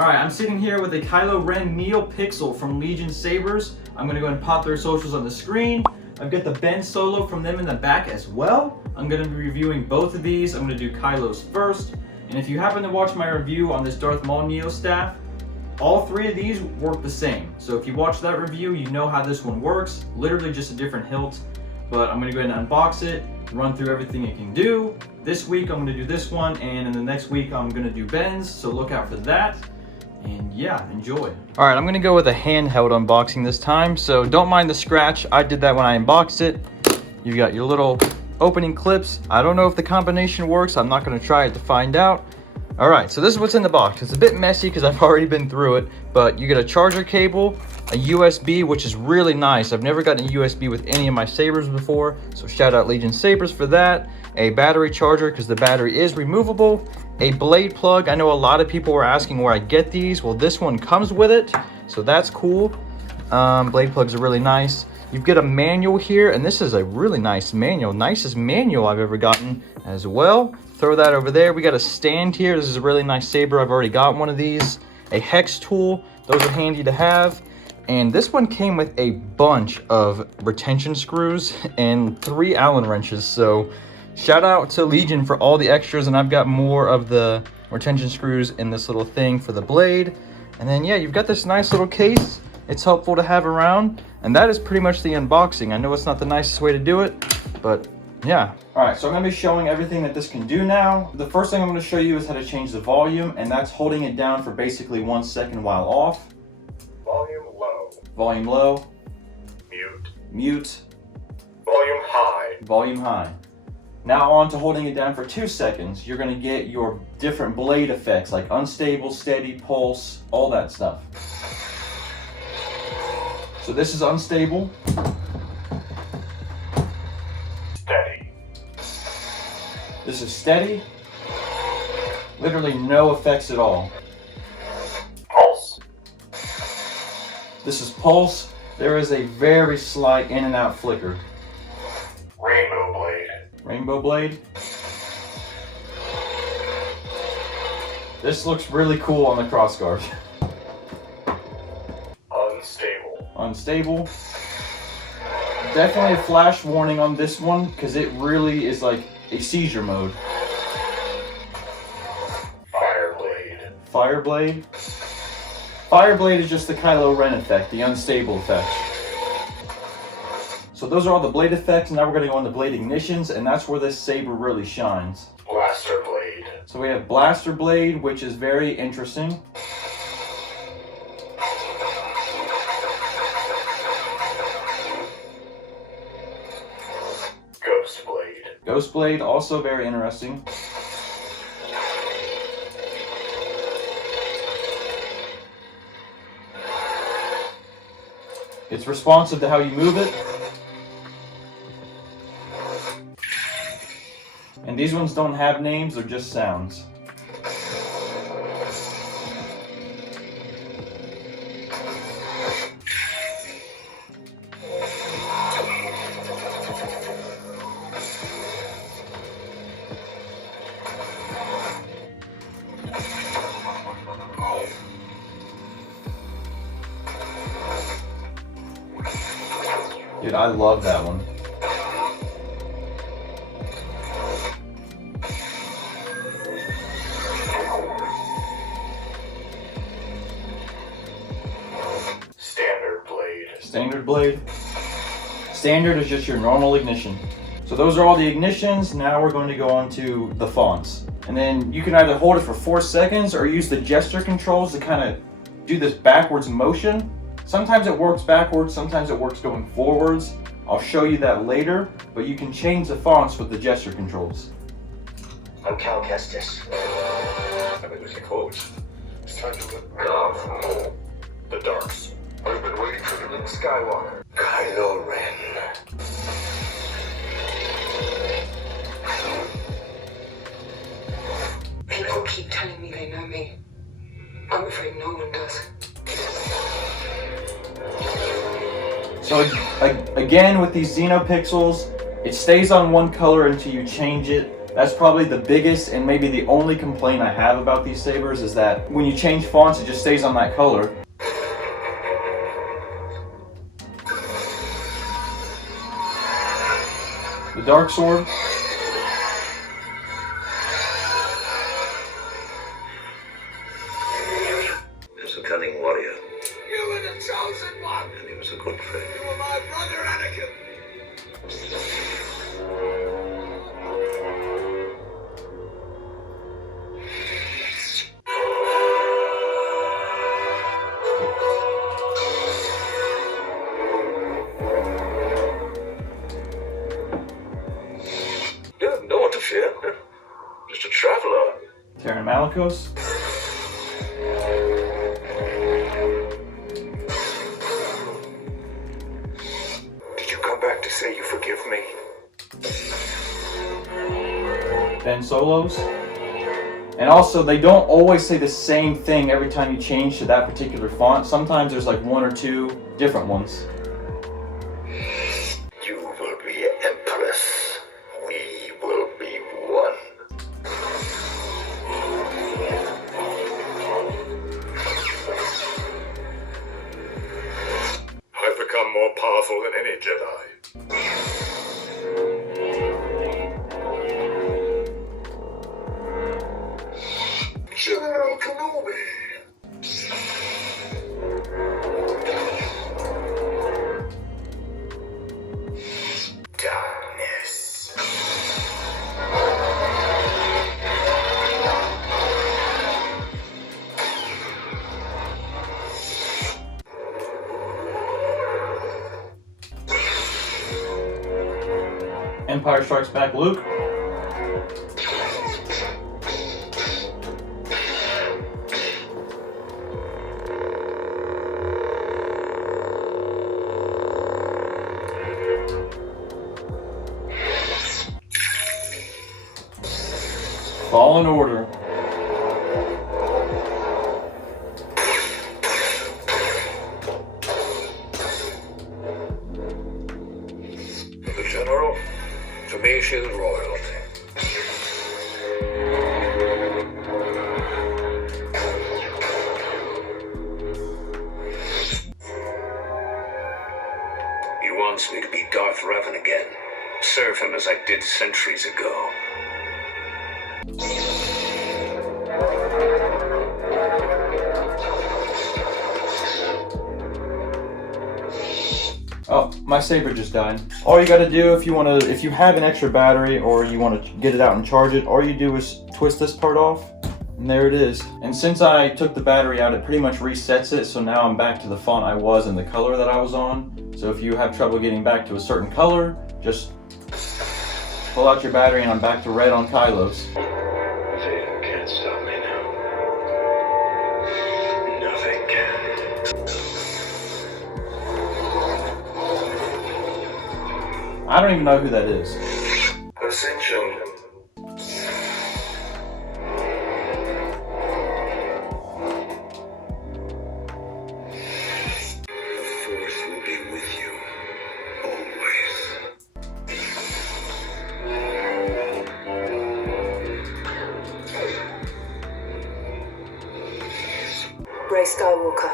Alright, I'm sitting here with a Kylo Ren Neopixel from Legion Sabers. I'm going to go ahead and pop their socials on the screen. I've got the Ben Solo from them in the back as well. I'm going to be reviewing both of these. I'm going to do Kylo's first. And if you happen to watch my review on this Darth Maul Neo staff, all three of these work the same. So if you watch that review, you know how this one works. Literally just a different hilt. But I'm going to go ahead and unbox it, run through everything it can do. This week I'm going to do this one, and in the next week I'm going to do Ben's, so look out for that. And yeah, enjoy. Alright, I'm going to go with a handheld unboxing this time, so don't mind the scratch. I did that when I unboxed it. You've got your little opening clips. I don't know if the combination works. I'm not going to try it to find out. Alright, so this is what's in the box. It's a bit messy because I've already been through it, but you get a charger cable, a USB, which is really nice. I've never gotten a USB with any of my sabers before, so shout out Legion Sabers for that. A battery charger because the battery is removable. A blade plug. I know a lot of people were asking where I get these. Well, this one comes with it, so that's cool. Blade plugs are really nice. You get a manual here, and this is a really nice manual. Nicest manual I've ever gotten as well. Throw that over there. We got a stand here. This is a really nice saber. I've already got one of these. A hex tool. Those are handy to have. And this one came with a bunch of retention screws and 3 Allen wrenches. So shout out to Legion for all the extras. And I've got more of the retention screws in this little thing for the blade. And then yeah, you've got this nice little case. It's helpful to have around. And that is pretty much the unboxing. I know it's not the nicest way to do it, but yeah. Alright, so I'm going to be showing everything that this can do now. The first thing I'm going to show you is how to change the volume, and that's holding it down for basically 1 second while off. Volume low. Volume low. Mute. Mute. Volume high. Volume high. Now on to holding it down for 2 seconds. You're going to get your different blade effects like unstable, steady, pulse, all that stuff. So this is unstable. Steady. This is steady. Literally no effects at all. Pulse. This is pulse. There is a very slight in and out flicker. Rainbow blade. Rainbow blade. This looks really cool on the crossguard. Unstable. Unstable. Definitely a flash warning on this one because it really is like a seizure mode. Fire blade. Fire blade. Fire blade is just the Kylo Ren effect, the unstable effect. So those are all the blade effects, and now we're going to go on to blade ignitions, and that's where this saber really shines. Blaster blade. So we have blaster blade, which is very interesting. Ghost blade. Ghost blade, also very interesting. It's responsive to how you move it. And these ones don't have names, they're just sounds. Dude, I love that one. Standard blade. Standard blade. Standard is just your normal ignition. So those are all the ignitions. Now we're going to go on to the fonts. And then you can either hold it for 4 seconds or use the gesture controls to kind of do this backwards motion. Sometimes it works backwards, sometimes it works going forwards. I'll show you that later, but you can change the fonts with the gesture controls. I'm Cal Kestis. And it was a quote. It's time to let go from the darks. I've been waiting for the Luke Skywalker. Kylo Ren. People keep telling me they know me. I'm afraid no one does. So again, with these Neopixels, it stays on one color until you change it. That's probably the biggest and maybe the only complaint I have about these sabers is that when you change fonts, it just stays on that color. The dark sword. He was a cunning warrior, You were the chosen one! and he was a good friend. You were my brother, Anakin! No one to fear. Just a traveler. Terran Malicos. Did you come back to say you forgive me? Ben Solos. And also, they don't always say the same thing every time you change to that particular font. Sometimes there's like one or two different ones. You will be Empress. We will be one. I've become more powerful than any Jedi. General Kenobi! Darkness. Empire Strikes Back Luke. Fallen Order. The General, to me, she is royalty. He wants me to be Darth Revan again. Serve him as I did centuries ago. Oh, my saber just died. All you gotta do if you have an extra battery or you want to get it out and charge it, all you do is twist this part off, and there it is. And since I took the battery out, it pretty much resets it, so now I'm back to the font I was and the color that I was on. So if you have trouble getting back to a certain color, just pull out your battery and I'm back to red on Kylo's. Vader can't stop me now. Nothing can. I don't even know who that is. Ascension. The Force will be with you. Always. Rey Skywalker.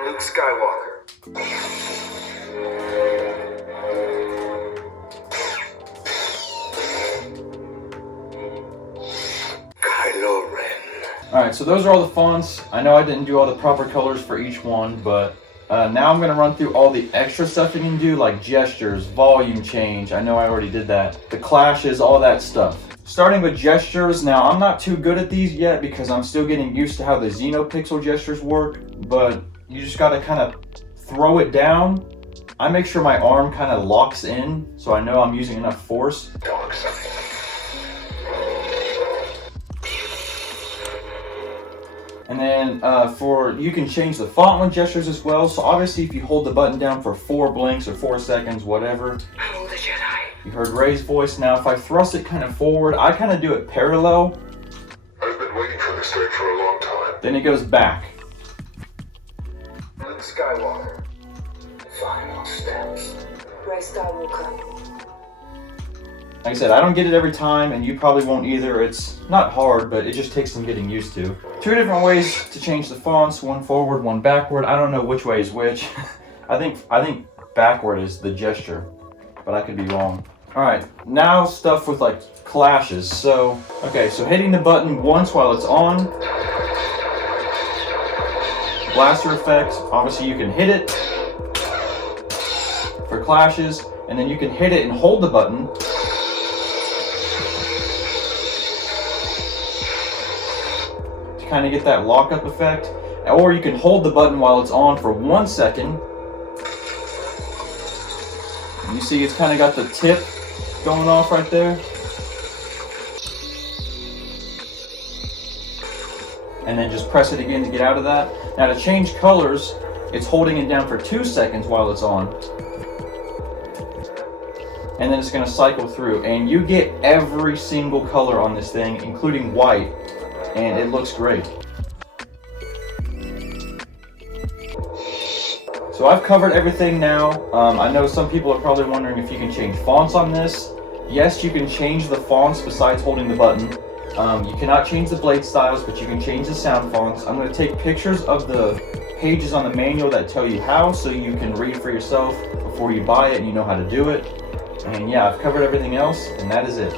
Luke Skywalker. Kylo Ren. Alright, so those are all the fonts. I know I didn't do all the proper colors for each one, but now I'm going to run through all the extra stuff you can do, like gestures, volume change. I know I already did that. The clashes, all that stuff. Starting with gestures, now I'm not too good at these yet because I'm still getting used to how the Neopixel gestures work, but you just got to kind of throw it down. I make sure my arm kind of locks in so I know I'm using enough force. Dark side. And then you can change the font with gestures as well. So obviously if you hold the button down for 4 blinks or 4 seconds, whatever. Hello, the Jedi. You heard Rey's voice. Now if I thrust it kind of forward, I kind of do it parallel. I've been waiting for this day for a long time. Then it goes back. Luke Skywalker. Final steps. Ray Skywalker. Like I said, I don't get it every time, and you probably won't either. It's not hard, but it just takes some getting used to. Two different ways to change the fonts, one forward, one backward. I don't know which way is which. I think backward is the gesture, but I could be wrong. All right, now stuff with like clashes. So, okay, so hitting the button once while it's on. Blaster effect, obviously you can hit it for clashes, and then you can hit it and hold the button. Kind of get that lockup effect, or you can hold the button while it's on for 1 second. And you see it's kind of got the tip going off right there. And then just press it again to get out of that. Now to change colors, it's holding it down for 2 seconds while it's on. And then it's going to cycle through, and you get every single color on this thing, including white. And it looks great. So I've covered everything now. I know some people are probably wondering if you can change fonts on this. Yes, you can change the fonts besides holding the button. You cannot change the blade styles, but you can change the sound fonts. I'm going to take pictures of the pages on the manual that tell you how, so you can read for yourself before you buy it and you know how to do it. And yeah, I've covered everything else, and that is it.